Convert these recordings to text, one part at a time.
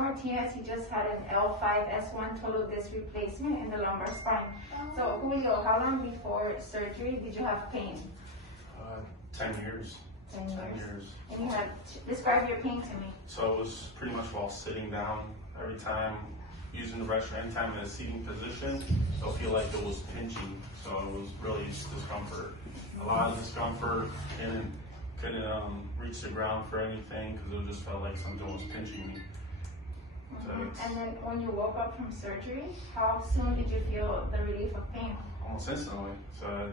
Martinez, he just had an L5-S1 total disc replacement in the lumbar spine. So Julio, how long before surgery did you have pain? 10 years. 10 years. 10 years. And you had, describe your pain to me. So it was pretty much while sitting down. Every time using the restroom, anytime in a seating position, it'll feel like it was pinching. So it was really discomfort. A lot of discomfort, and couldn't reach the ground for anything because it just felt like something was pinching me. So And then when you woke up from surgery, how soon did you feel the relief of pain? almost instantly. So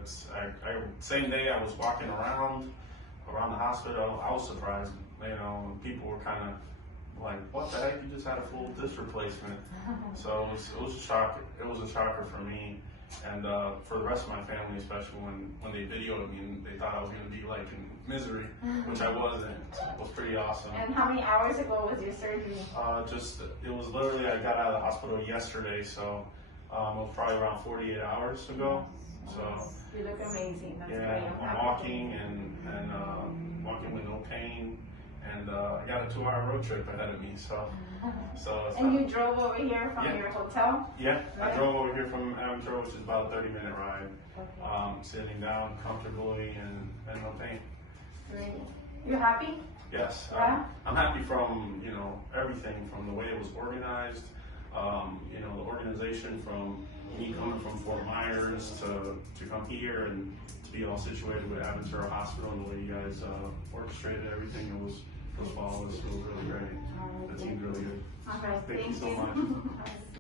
same day I was walking around the hospital. I was surprised. You know, people were kind of like, "What the heck? You just had a full disc replacement." So it was a shock. It was a shocker for me, and for the rest of my family, especially when they videoed me and they thought I was going to be like in misery, which I wasn't. It was pretty awesome. And how many hours ago was your surgery? It was literally, I got out of the hospital yesterday, so it was probably around 48 hours ago. So you look amazing. That's yeah, great. I'm walking and walking with no pain, and I got a 2-hour road trip ahead of me. So it's and you drove over here from your hotel? Yeah, right? I drove over here from Aventura, which is about a 30-minute ride. Okay. Sitting down comfortably and no pain. Great. You happy? Yes, Yeah? I'm happy from everything, from the way it was organized, the organization from me coming from Fort Myers to come here and to be all situated with Aventura Hospital, and the way you guys orchestrated everything. It was flawless. It was really great. The team's really good. All right, Thank you so you. much.